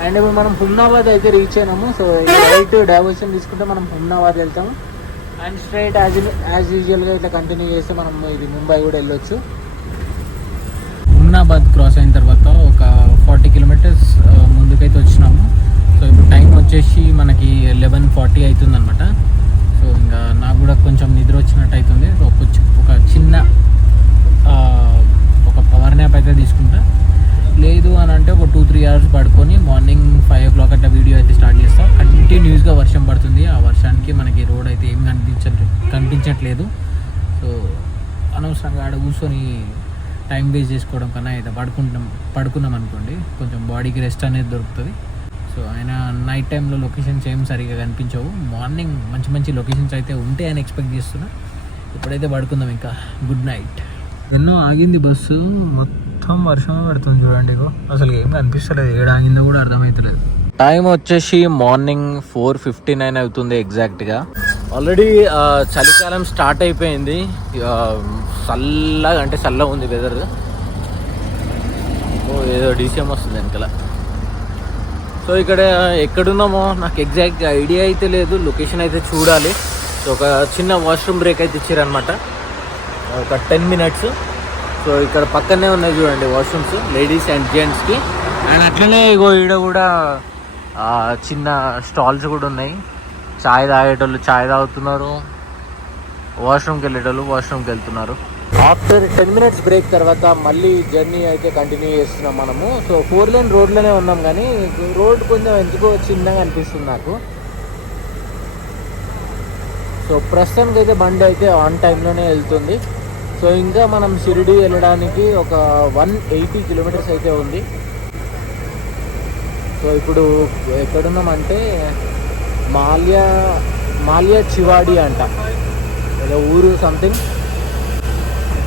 అండ్ ఇప్పుడు మనం హుమ్నాబాద్ అయితే రీచ్ అయినాము. సో రైట్ డైవర్షన్ తీసుకుంటే మనం హుమ్నాబాద్ వెళ్తాము. అండ్ స్ట్రైట్ యాజ్ యూజువల్గా ఇట్లా కంటిన్యూ చేస్తే మనం ఇది ముంబై కూడా వెళ్ళొచ్చు. హుమ్నాబాద్ క్రాస్ అయిన తర్వాత ఒక 40 కిలోమీటర్స్ ముందుకైతే వచ్చినాము. సో ఇప్పుడు టైం వచ్చేసి మనకి 11:40 అవుతుంది అనమాట. సో ఇంకా నాకు కూడా కొంచెం నిద్ర వచ్చినట్టు అవుతుంది. సో ఒక చిన్న ఒక పవర్ న్యాప్ అయితే తీసుకుంటా. లేదు అని అంటే ఒక 2-3 అవర్స్ పడుకొని మార్నింగ్ 5 o'clock అట్లా వీడియో అయితే స్టార్ట్ చేస్తాం. కంటిన్యూస్గా వర్షం పడుతుంది. ఆ వర్షానికి మనకి రోడ్ అయితే ఏం కనిపించట్లేదు. సో అనవసరంగా ఆడ కూర్చొని టైం వేస్ట్ చేసుకోవడం కన్నా అయితే పడుకున్నాం అనుకోండి, కొంచెం బాడీకి రెస్ట్ అనేది దొరుకుతుంది. సో ఆయన నైట్ టైంలో లొకేషన్స్ ఏం సరిగా కనిపించవు, మార్నింగ్ మంచి మంచి లొకేషన్స్ అయితే ఉంటాయని ఎక్స్పెక్ట్ చేస్తున్నా. ఇప్పుడైతే పడుకుందాం ఇంకా. Good night. ఎన్నో ఆగింది బస్సు, మొత్తం వర్షం పడుతుంది చూడండి. అసలు ఏం కనిపిస్తలేదు, ఏడ ఆగిందో కూడా అర్థమవుతలేదు. టైం వచ్చేసి మార్నింగ్ 4:59 అవుతుంది ఎగ్జాక్ట్గా. ఆల్రెడీ చలికాలం స్టార్ట్ అయిపోయింది. చల్లగా ఉంది వెదర్. ఏదో డీసీఎం వస్తుంది వెనకాల. సో ఇక్కడ ఎక్కడున్నామో నాకు ఎగ్జాక్ట్గా ఐడియా అయితే లేదు, లొకేషన్ అయితే చూడాలి. సో ఒక చిన్న వాష్రూమ్ బ్రేక్ అయితే ఇచ్చారనమాట, ఒక 10 minutes. సో ఇక్కడ పక్కనే ఉన్నాయి చూడండి వాష్రూమ్స్, లేడీస్ అండ్ జెంట్స్కి. అండ్ అట్లనే ఈడ కూడా చిన్న స్టాల్స్ కూడా ఉన్నాయి. చాయ్ తాగేటోళ్ళు చాయ్ తాగుతున్నారు, వాష్రూమ్కి వెళ్ళేటోళ్ళు వాష్రూమ్కి వెళ్తున్నారు. ఆఫ్టర్ 10 minutes బ్రేక్ తర్వాత మళ్ళీ జర్నీ అయితే కంటిన్యూ చేస్తున్నాం మనము. సో 4 lane రోడ్లోనే ఉన్నాం కానీ రోడ్ కొంచెం ఎందుకో చిన్నగా అనిపిస్తుంది నాకు. సో ప్రస్తుతానికి అయితే బండి అయితే ఆన్ టైంలోనే వెళ్తుంది. సో ఇంకా మనం షిరిడి వెళ్ళడానికి ఒక 180 kilometers అయితే ఉంది. సో ఇప్పుడు ఎక్కడున్నామంటే మాలియా చివాడి అంట, ఏదో ఊరు సంథింగ్.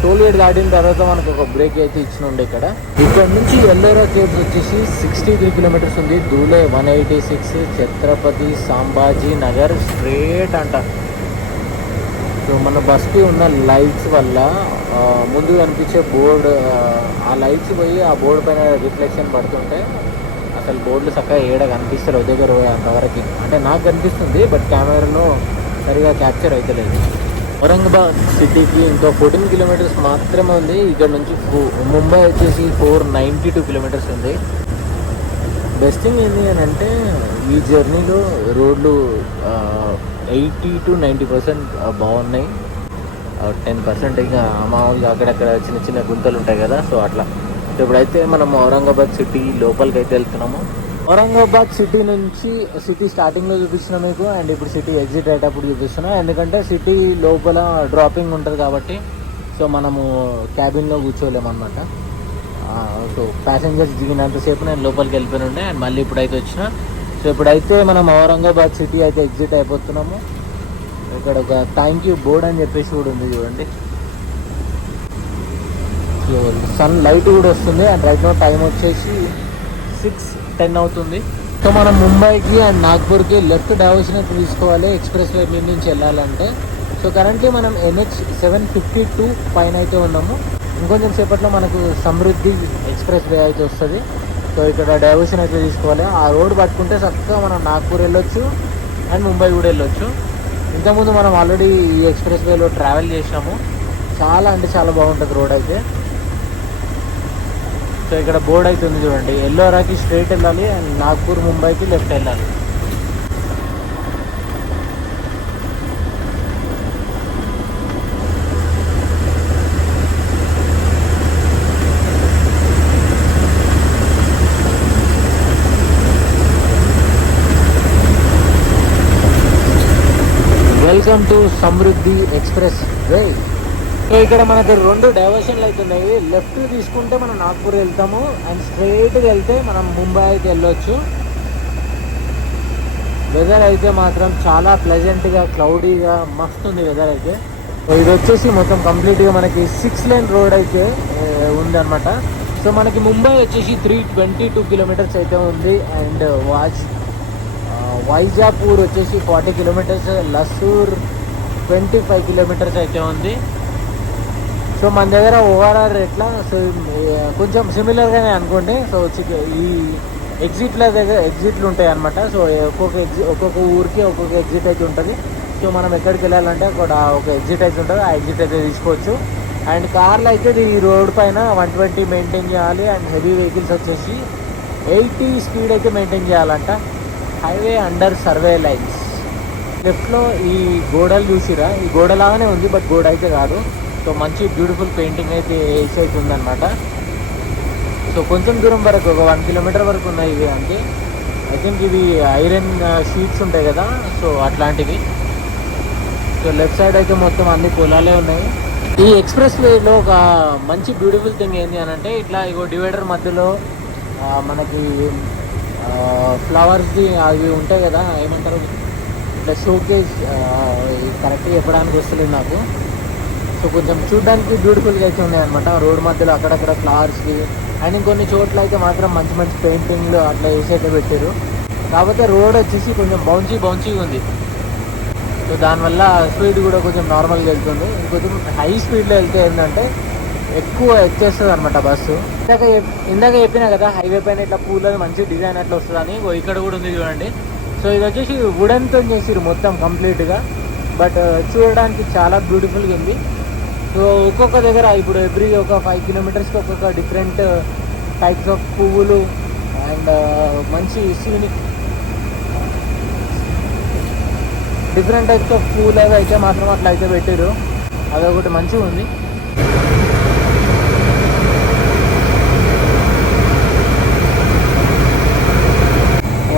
టోల్ గేట్ దాటిన తర్వాత మనకు ఒక బ్రేక్ అయితే ఇచ్చినుండే ఇక్కడ నుంచి ఎల్లోరా కేవ్స్ వచ్చేసి 63 కిలోమీటర్స్ ఉంది. ధూలే 186, ఛత్రపతి సంభాజీ నగర్ స్ట్రేట్ అంట. సో మన బస్కి ఉన్న లైట్స్ వల్ల ముందు కనిపించే బోర్డు, ఆ లైట్స్ పోయి ఆ బోర్డు పైన రిఫ్లెక్షన్ పడుతుంటే అసలు బోర్డులు చక్కగా ఏడ కనిపిస్తారు దగ్గర అంతవరకు. అంటే నాకు కనిపిస్తుంది, బట్ కెమెరాలో సరిగా క్యాప్చర్ అయితే లేదు. ఔరంగాబాద్ సిటీకి ఇంకా 14 కిలోమీటర్స్ మాత్రమే ఉంది. ఇక్కడ నుంచి ముంబై వచ్చేసి 492 కిలోమీటర్స్ ఉంది. బెస్ట్ థింగ్ ఏంటి అని అంటే ఈ జర్నీలో రోడ్లు 80 to 90% బాగున్నాయి. 10% ఇంకా మామూలుగా అక్కడక్కడ చిన్న చిన్న గుంతలు ఉంటాయి కదా, సో అట్లా. ఇప్పుడైతే మనం ఔరంగాబాద్ సిటీ లోపలికి అయితే వెళ్తున్నాము. ఔరంగాబాద్ సిటీ నుంచి సిటీ స్టార్టింగ్లో చూపిస్తున్నా మీకు, అండ్ ఇప్పుడు సిటీ ఎగ్జిట్ అయ్యేటప్పుడు చూపిస్తున్నా. ఎందుకంటే సిటీ లోపల డ్రాపింగ్ ఉంటుంది కాబట్టి సో మనము క్యాబిన్లో కూర్చోలేమన్నమాట. సో ప్యాసింజర్స్ దిగినంతసేపు నేను లోపలికి వెళ్ళిపోయినుండే, అండ్ మళ్ళీ ఇప్పుడైతే వచ్చిన. సో ఇప్పుడైతే మనం ఔరంగాబాద్ సిటీ అయితే ఎగ్జిట్ అయిపోతున్నాము. ఇక్కడ ఒక థ్యాంక్ యూ బోర్డ్ అని చెప్పేసి కూడా ఉంది చూడండి. సో సన్ లైట్ కూడా వస్తుంది, అండ్ రైట్ నో టైం వచ్చేసి 6:10 అవుతుంది. సో మనం ముంబైకి అండ్ నాగ్పూర్కి లెఫ్ట్ డైవర్షన్ అయితే తీసుకోవాలి ఎక్స్ప్రెస్ వే మీద నుంచి వెళ్ళాలంటే. సో కరెంట్లీ మనం NH 752 పైన అయితే ఉన్నాము. ఇంకొంచెం సేపట్లో మనకు సమృద్ధి ఎక్స్ప్రెస్ వే అయితే వస్తుంది. సో ఇక్కడ డైవర్షన్ అయితే తీసుకోవాలి. ఆ రోడ్ పట్టుకుంటే చక్కగా మనం నాగ్పూర్ వెళ్ళొచ్చు అండ్ ముంబై కూడా వెళ్ళొచ్చు. ఇంతకుముందు మనం ఆల్రెడీ ఈ ఎక్స్ప్రెస్ వేలో ట్రావెల్ చేసినాము. చాలా అంటే చాలా బాగుంటుంది రోడ్ అయితే. సో ఇక్కడ బోర్డ్ అయితే ఉంది చూడండి, ఎల్లోరాకి స్ట్రైట్ వెళ్ళాలి అండ్ నాగ్పూర్ ముంబైకి లెఫ్ట్ వెళ్ళాలి. Welcome to Samriddhi express way. So ఇక్కడ మనకు 2 డైవర్షన్లు అయితే ఉన్నాయి. లెఫ్ట్ తీసుకుంటే మనం నాగ్పూర్ వెళ్తాము, అండ్ స్ట్రైట్గా వెళ్తే మనం ముంబై అయితే వెళ్ళొచ్చు. వెదర్ అయితే మాత్రం చాలా ప్లెజెంట్గా క్లౌడీగా మస్తు ఉంది వెదర్ అయితే. సో ఇది వచ్చేసి మొత్తం కంప్లీట్గా మనకి 6 లేన్ రోడ్ అయితే ఉందన్నమాట. సో మనకి ముంబై వచ్చేసి 322 కిలోమీటర్స్ అయితే ఉంది, అండ్ వైజాపూర్ వచ్చేసి 40 కిలోమీటర్స్, లసూర్ 25 కిలోమీటర్స్ అయితే ఉంది. సో మన దగ్గర ఓఆర్ఆర్ ఎట్లా సో కొంచెం సిమిలర్గానే అనుకోండి. సో ఈ ఎగ్జిట్ల దగ్గర ఎగ్జిట్లు ఉంటాయి అనమాట. సో ఒక్కొక్క ఊరికి ఒక్కొక్క ఎగ్జిట్ అయితే ఉంటుంది. సో మనం ఎక్కడికి వెళ్ళాలంటే అక్కడ ఒక ఎగ్జిట్ అయితే ఉంటుంది, ఆ ఎగ్జిట్ అయితే తీసుకోవచ్చు. అండ్ కార్లు అయితే ఈ రోడ్ పైన 120 మెయింటైన్ చేయాలి, అండ్ హెవీ వెహికల్స్ వచ్చేసి 80 స్పీడ్ అయితే మెయింటైన్ చేయాలంట. Highway under survey lines. లెఫ్ట్లో ఈ గోడలు చూసిరా, ఈ గోడ లాగానే ఉంది బట్ గోడ అయితే కాదు. సో మంచి బ్యూటిఫుల్ పెయింటింగ్ అయితే వేసి అయితే ఉందన్నమాట. సో కొంచెం దూరం వరకు ఒక 1 కిలోమీటర్ వరకు ఉన్నాయి ఇవి. అంటే ఐ థింక్ ఇవి ఐరన్ షీట్స్ ఉంటాయి కదా, సో అట్లాంటివి. సో లెఫ్ట్ సైడ్ అయితే మొత్తం అన్ని పొలాలే ఉన్నాయి. ఈ ఎక్స్ప్రెస్ వేలో ఒక మంచి బ్యూటిఫుల్ థింగ్ ఏంటి అని అంటే ఇట్లా ఇగో డివైడర్ మధ్యలో మనకి ఫ్లవర్స్ది అవి ఉంటాయి కదా, ఏమంటారు ఇట్లా షోకేజ్, కరెక్ట్గా చెప్పడానికి వస్తలేదు నాకు. సో కొంచెం చూడడానికి బ్యూటిఫుల్గా అయితే ఉన్నాయన్నమాట. రోడ్ మధ్యలో అక్కడక్కడ ఫ్లవర్స్కి, అండ్ ఇంకొన్ని చోట్ల అయితే మాత్రం మంచి మంచి పెయింటింగ్లు అట్లా వేసి అయితే పెట్టారు. కాకపోతే రోడ్ వచ్చేసి కొంచెం బౌన్సీగా ఉంది. సో దానివల్ల స్పీడ్ కూడా కొంచెం నార్మల్గా వెళ్తుంది. ఇంకొంచెం హై స్పీడ్లో వెళ్తే ఏంటంటే ఎక్కువ ఎక్కేస్తుంది అనమాట బస్సు. ఇందాక చెప్పినా కదా హైవే పైన ఇట్లా పూలని మంచి డిజైన్ అట్లా వస్తుందని. ఇక్కడ కూడా ఉంది చూడండి. సో ఇది వచ్చేసి వుడెన్తో చేసిరు మొత్తం కంప్లీట్గా, బట్ చూడడానికి చాలా బ్యూటిఫుల్గా ఉంది. సో ఒక్కొక్క దగ్గర ఇప్పుడు ఎవ్రీ ఒక 5 కిలోమీటర్స్కి ఒక్కొక్క డిఫరెంట్ టైప్స్ ఆఫ్ పువ్వులు అండ్ మంచి సీనిక్ డిఫరెంట్ టైప్స్ ఆఫ్ పువ్వులు అవి అయితే మాత్రం అట్లా అయితే పెట్టారు. అదొకటి మంచిగా ఉంది.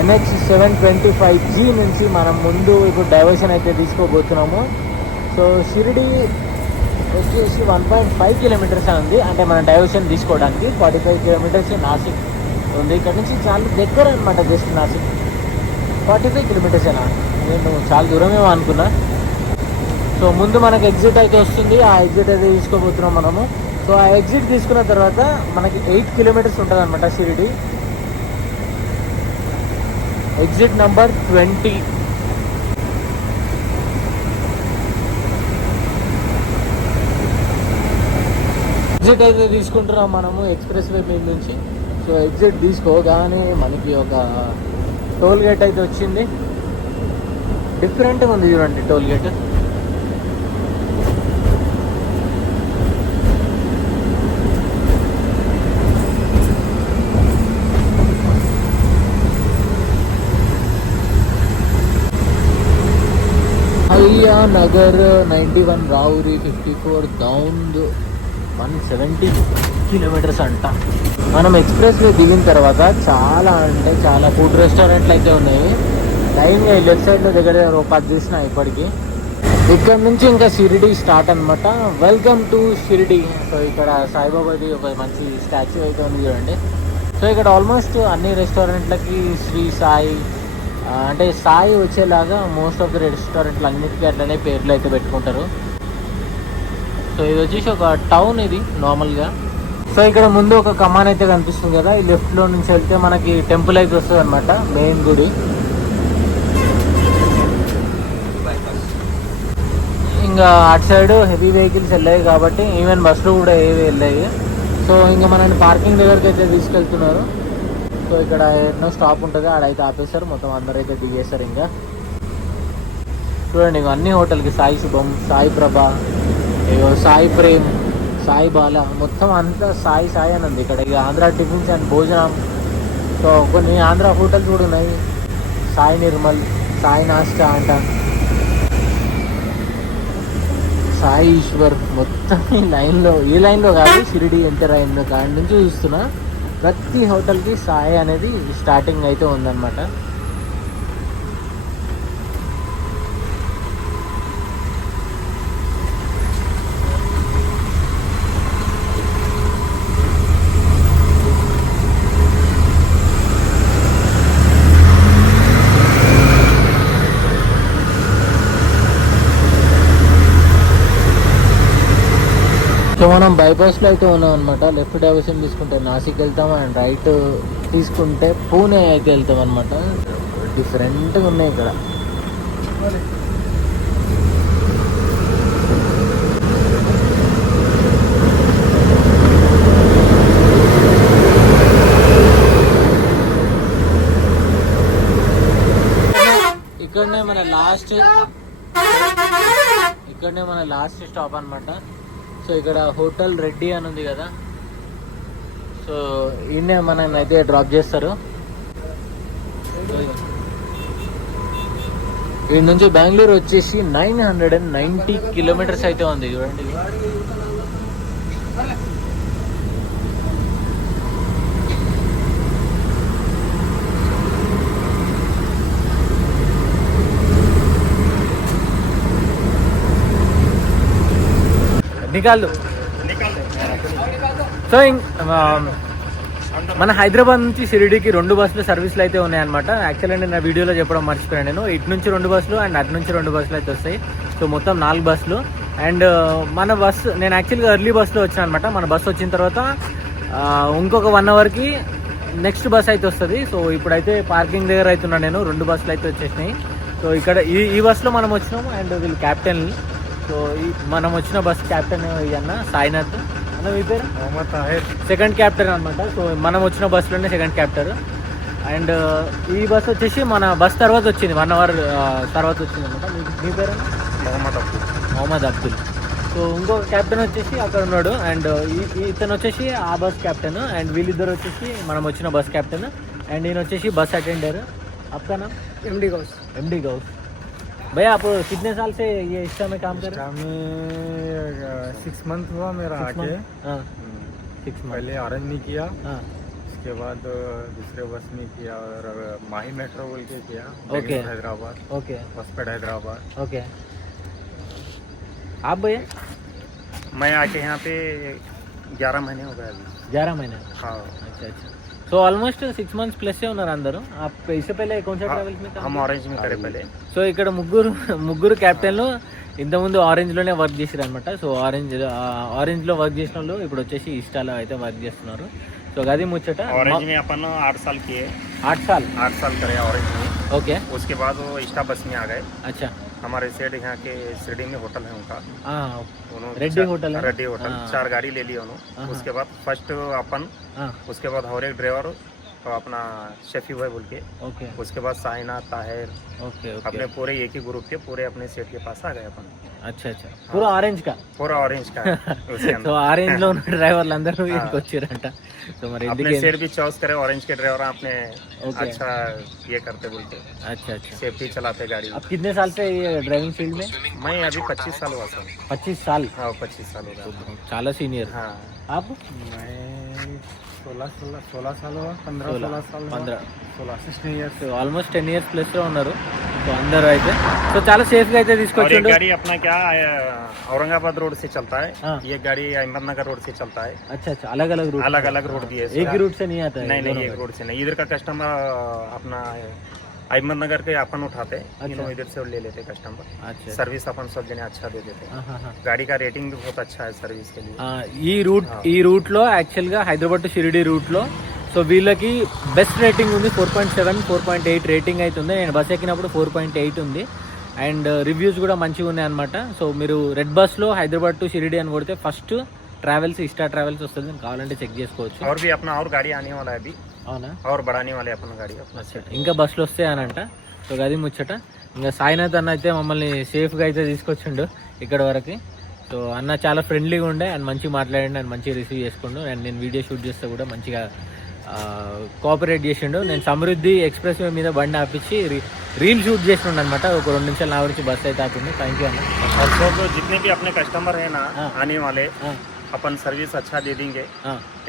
NH 725G నుంచి మనం ముందు ఇప్పుడు డైవర్షన్ అయితే తీసుకోబోతున్నాము. సో షిరిడి వచ్చేసి 1.5 కిలోమీటర్స్ ఉంది, అంటే మనం డైవర్షన్ తీసుకోవడానికి. 45 కిలోమీటర్స్ నాసిక్ ఉంది. ఇక్కడ నుంచి చాలా దగ్గర అనమాట, జస్ట్ నాసిక్ 45 కిలోమీటర్సేనా నేను చాలా దూరమేమో అనుకున్నా. సో ముందు మనకు ఎగ్జిట్ అయితే వస్తుంది, ఆ ఎగ్జిట్ అయితే తీసుకోబోతున్నాం మనము. సో ఆ ఎగ్జిట్ తీసుకున్న తర్వాత మనకి 8 కిలోమీటర్స్ ఉంటుంది అనమాట షిరిడి. Exit number 20. ఎగ్జిట్ అయితే తీసుకుంటున్నాం మనము ఎక్స్ప్రెస్ వే మీద నుంచి. సో ఎగ్జిట్ తీసుకోగానే మనకి ఒక టోల్ గేట్ అయితే వచ్చింది. డిఫరెంట్గా ఉంది చూడండి టోల్ గేట్. అయ్యా నగర్ 91 రావురి 54 దౌంద్ 170 కిలోమీటర్స్ అంట. మనం ఎక్స్ప్రెస్ వే దిగిన తర్వాత చాలా అంటే చాలా ఫుడ్ రెస్టారెంట్లు అయితే ఉన్నాయి. లైన్గా లెఫ్ట్ సైడ్లో దగ్గర ఒక 10 చూసిన ఇప్పటికి. ఇక్కడ నుంచి ఇంకా షిరిడి స్టార్ట్ అనమాట. Welcome to Shirdi. సో ఇక్కడ సాయిబాబాది ఒక మంచి స్టాచ్యూ అయితే ఉంది చూడండి. సో ఇక్కడ ఆల్మోస్ట్ అన్ని రెస్టారెంట్లకి శ్రీ సాయి అంటే సాయి వచ్చేలాగా మోస్ట్ ఆఫ్ ద రెస్టారెంట్లు అన్నిటికీ అట్లనే పేర్లు అయితే పెట్టుకుంటారు. సో ఇది వచ్చేసి ఒక టౌన్ ఇది నార్మల్గా. సో ఇక్కడ ముందు ఒక కమాన్ అయితే కనిపిస్తుంది కదా, ఈ లెఫ్ట్లో నుంచి వెళ్తే మనకి టెంపుల్ అయితే వస్తుంది అనమాట, మెయిన్ గుడి. ఇంకా అటు సైడ్ హెవీ వెహికల్స్ వెళ్ళాయి కాబట్టి ఈవెన్ బస్సులు కూడా ఏవి వెళ్ళాయి. సో ఇంకా మనల్ని పార్కింగ్ దగ్గరికి అయితే తీసుకెళ్తున్నారు. సో ఇక్కడ ఎన్నో స్టాప్ ఉంటుంది, ఆడైతే ఆపేస్తారు, మొత్తం అందరైతే దిగేస్తారు. ఇంకా చూడండి ఇక అన్ని హోటల్కి సాయి శుభం, సాయి ప్రభ, సాయి ప్రేమ్, సాయి బాల, మొత్తం అంతా సాయి సాయి అని ఉంది ఇక్కడ. ఇక ఆంధ్ర టిఫిన్స్ అండ్ భోజనం. సో కొన్ని ఆంధ్ర హోటల్స్ కూడా ఉన్నాయి, సాయి నిర్మల్, సాయి నాస్టా అంట, సాయి ఈశ్వర్. మొత్తం ఈ లైన్లో కాదు, షిరిడి ఎంటర్ అయిన కాడి నుంచి చూస్తున్నా ప్రతి హోటల్కి సాయి అనేది స్టార్టింగ్ అయితే ఉందన్నమాట. సో మనం బైపాస్లో అయితే ఉన్నాం అనమాట. లెఫ్ట్ డైవర్షన్ తీసుకుంటే నాసిక్ వెళ్తాం, అండ్ రైట్ తీసుకుంటే పూణే అయితే వెళ్తాం అనమాట. డిఫరెంట్గా ఉన్నాయి ఇక్కడ. ఇక్కడనే మన లాస్ట్ స్టాప్ అనమాట. సో ఇక్కడ హోటల్ రెడ్డి అని ఉంది కదా, సో ఈయనే మనల్ని అయితే డ్రాప్ చేస్తారు. వీడి నుంచి బెంగళూరు వచ్చేసి 990 కిలోమీటర్స్ అయితే ఉంది చూడండి. నికాలు. సో మన హైదరాబాద్ నుంచి షిరిడీకి 2 బస్సులు సర్వీసులు అయితే ఉన్నాయన్నమాట. యాక్చువల్లీ నేను నా వీడియోలో చెప్పడం మర్చిపోయాను. నేను ఇటు నుంచి 2 బస్సులు అండ్ అటు నుంచి 2 బస్సులు అయితే వస్తాయి. సో మొత్తం 4 బస్సులు. అండ్ మన బస్సు నేను యాక్చువల్గా ఎర్లీ బస్సులో వచ్చాను అనమాట. మన బస్సు వచ్చిన తర్వాత ఇంకొక 1 అవర్కి నెక్స్ట్ బస్ అయితే వస్తుంది. సో ఇప్పుడైతే పార్కింగ్ దగ్గర అవుతున్నాను నేను. 2 బస్సులు అయితే వచ్చేసినాయి. సో ఇక్కడ ఈ బస్సులో మనం వచ్చినాము. అండ్ వీళ్ళు క్యాప్టెన్ని. సో మనం వచ్చిన బస్ క్యాప్టెన్ అన్న సాయినాథ్ అన్న. మీ పేరు? మొహమ్మద్ తాహిర్. సెకండ్ క్యాప్టెన్ అనమాట. సో మనం వచ్చిన బస్సులోనే సెకండ్ క్యాప్టెన్. అండ్ ఈ బస్ వచ్చేసి మన బస్ తర్వాత వచ్చింది, 1 అవర్ తర్వాత వచ్చింది అనమాట. మీ పేరు? మొహమ్మద్ అబ్దుల్. సో ఇంకొక క్యాప్టెన్ వచ్చేసి అక్కడ ఉన్నాడు. అండ్ ఇతను వచ్చేసి ఆ బస్ క్యాప్టెన్. అండ్ వీళ్ళిద్దరు వచ్చేసి మనం వచ్చిన బస్ క్యాప్టెన్. అండ్ ఈయన వచ్చేసి బస్ అటెండర్. आपका नाम? MD गौस. भैया आप कितने साल से ये इंस्टा में काम कर रहे हैं? 6 मंथ हुआ मेरा आके। 6 मंथ पहले आरएन में किया, उसके बाद दूसरे बस में किया और माही मेट्रो बोल के किया। Okay. Hyderabad. Okay. Hospital Hyderabad. Okay. आप भैया? मैं आके यहाँ पे 11 महीने हो गए अभी। 11 महीने? हाँ। अच्छा। సో ఆల్మోస్ట్ 6 months ప్లస్ ఉన్నారు అందరూ. इससे पहले कौन सा ट्रैवल्स में हम ऑरेंज में करे पहले. సో ఇక్కడ ముగ్గురు క్యాప్టెన్లు ఇంతకుముందు ఆరెంజ్లోనే వర్క్ చేసారు అనమాట. సో ఆరెంజ్లో వర్క్ చేసిన వాళ్ళు ఇప్పుడు వచ్చేసి ఇస్టాలో అయితే వర్క్ చేస్తున్నారు. సో గది ముచ్చట. ऑरेंज में अपन 8 साल किए. 8 साल 8 साल करे ऑरेंज में. ओके. उसके बाद वो स्टाफ बस में आ गए. अच्छा. हमारे सेठ यहाँ के शिरडी में होटल है उनका. रेड्डी होटल है. रेड्डी होटल 4 गाड़ी ले लिया उन्होंने. उसके बाद फर्स्ट अपन, उसके बाद और एक ड्राइवर तो अपना शेफी भाई बोल के. ओके. उसके बाद साइना ताहिर. ओके. अपने पूरे एक ही ग्रुप के पूरे अपने सेठ के पास आ गए अपन. अच्छा. पूरा ऑरेंज का. पूरा ऑरेंज का उसके अंदर. సో ఆరెంజ్ లో ఉన్న డ్రైవర్లు అందరూ ఇక్కడికి వచ్చారంట. సో మరి अपने सेठ भी चॉइस करे ऑरेंज के ड्राइवर अपने अच्छा ये करते बोलते. अच्छा. सेफ्टी चलाते गाड़ी. अब कितने साल से ये ड्राइविंग फील्ड में? मैं अभी 25 साल हुआ सर. 25 साल. हाँ 25 साल हो गया. చాలా సీనిयर. हाँ. आप? मैं 16 साल हुआ. 15 साल 16 years. So almost 10 years plus లో ఉన్నారు. సో అందరూ అయితే సో చాలా సేఫ్ గా అయితే और एक తీసుకొచ్చిండు. गाड़ी अपना क्या औरंगाबाद रोड से चलता है. हाँ. ये गाड़ी अहमदनगर रोड से चलता है. अच्छा. अलग अलग रूट. अलग अलग रोड दिए. एक ही रूट से नहीं आता है? नहीं एक रोड से नहीं. इधर का कस्टमर अपना अहमदनगर के अपन उठाते. अच्छा. इधर से ले लेते कस्टमर. अच्छा. सर्विस अपन सब जने अच्छा दे देते. हाँ. गाड़ी का रेटिंग भी बहुत अच्छा है सर्विस के लिए. ఈ రూట్ లో యాక్చువల్ గా హైదరాబాద్ టు షిరిడి రూట్ లో సో వీళ్ళకి బెస్ట్ రేటింగ్ ఉంది. 4.7 4.8 రేటింగ్ అయితే ఉంది. నేను బస్ ఎక్కినప్పుడు 4.8 ఉంది. అండ్ రివ్యూస్ కూడా మంచిగా ఉన్నాయి అనమాట. సో మీరు రెడ్ బస్ లో హైదరాబాద్ టు షిరిడి అని కొడితే ఫస్ట్ ట్రావెల్స్ ఇస్టా ట్రావెల్స్ వస్తుంది. కావాలంటే చెక్ చేసుకోవచ్చు. और भी अपना और गाड़ी आने वाला है अभी. అవునా? और बढ़ाने वाले अपन गाड़ी अपना. ఇంకా బస్సులు వస్తాయనంట. సో అది ముచ్చట. ఇంకా సాయినాథ్ అన్న అయితే మమ్మల్ని సేఫ్గా అయితే తీసుకొచ్చిండు ఇక్కడ వరకు. సో అన్న చాలా ఫ్రెండ్లీగా ఉండే అండ్ మంచిగా మాట్లాడండి అండ్ మంచిగా రిసీవ్ చేసుకుండు. అండ్ నేను వీడియో షూట్ చేస్తే కూడా మంచిగా కోఆపరేట్ చేసిండు. నేను సమృద్ధి ఎక్స్ప్రెస్ వే మీద బండి ఆపించి రీల్ షూట్ చేసిండు అనమాట. ఒక 2 నిమిషాలు నా గురించి బస్ అయితే ఆపింది. థ్యాంక్ యూ అన్న. और सब जितने भी अपने कस्टमर है ना आने वाले अपन सर्विस अच्छा दे देंगे.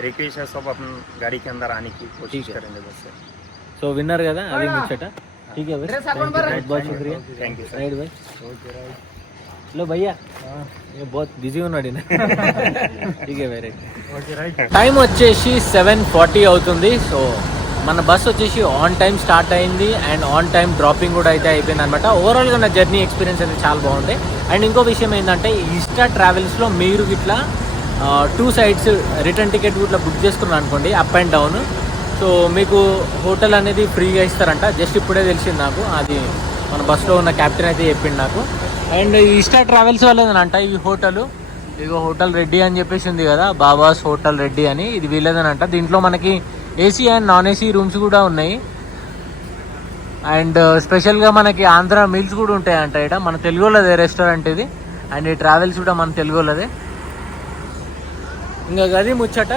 रिक्वेस्ट है सब अपन गाड़ी के अंदर आने की कोशिश करेंगे बस. సో విన్నారు కదా అది ముచ్చట. ठीक है भाई, बहुत शुक्रिया. थैंक यू राइट भाई. लो भैया ये बहुत बिजी ఉన్నాడు. ठीक है भाई. రైట్. టైం వచ్చేసి 7:40 అవుతుంది. సో మన బస్ వచ్చేసి ఆన్ టైం స్టార్ట్ అయింది అండ్ ఆన్ టైం డ్రాపింగ్ కూడా అయితే అయిపోయింది అనమాట. ఓవరాల్గా నా జర్నీ ఎక్స్పీరియన్స్ అయితే చాలా బాగుంది. అండ్ ఇంకో విషయం ఏంటంటే ఇస్టా ట్రావెల్స్లో మీరు ఇట్లా 2 sides రిటర్న్ టికెట్ ఇట్లా బుక్ చేసుకున్నాను అనుకోండి అప్ అండ్ డౌన్. సో మీకు హోటల్ అనేది ఫ్రీగా ఇస్తారంట. జస్ట్ ఇప్పుడే తెలిసింది నాకు. అది మన బస్సులో ఉన్న క్యాప్టెన్ అయితే చెప్పిండు నాకు. అండ్ ఇస్టా ట్రావెల్స్ వాళ్ళేదనంట ఈ హోటల్. ఇగో హోటల్ రెడ్డి అని చెప్పేసి ఉంది కదా, బాబాస్ హోటల్ రెడ్డి అని. ఇది వీళ్ళేదనంట. దీంట్లో మనకి AC and non AC rooms కూడా ఉన్నాయి. అండ్ స్పెషల్గా మనకి ఆంధ్ర మీల్స్ కూడా ఉంటాయంట ఇక్కడ. మన తెలుగు వాళ్ళదే రెస్టారెంట్ ఇది. అండ్ ఈ ట్రావెల్స్ కూడా మన తెలుగు వాళ్ళదే. ఇంకా అది ముచ్చట.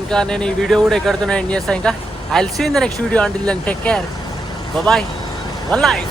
ఇంకా నేను ఈ వీడియో కూడా ఎక్కడితోనే ఎండ్ చేస్తాను. ఇంకా I will see in the next video. Until then take care. Bye. One life.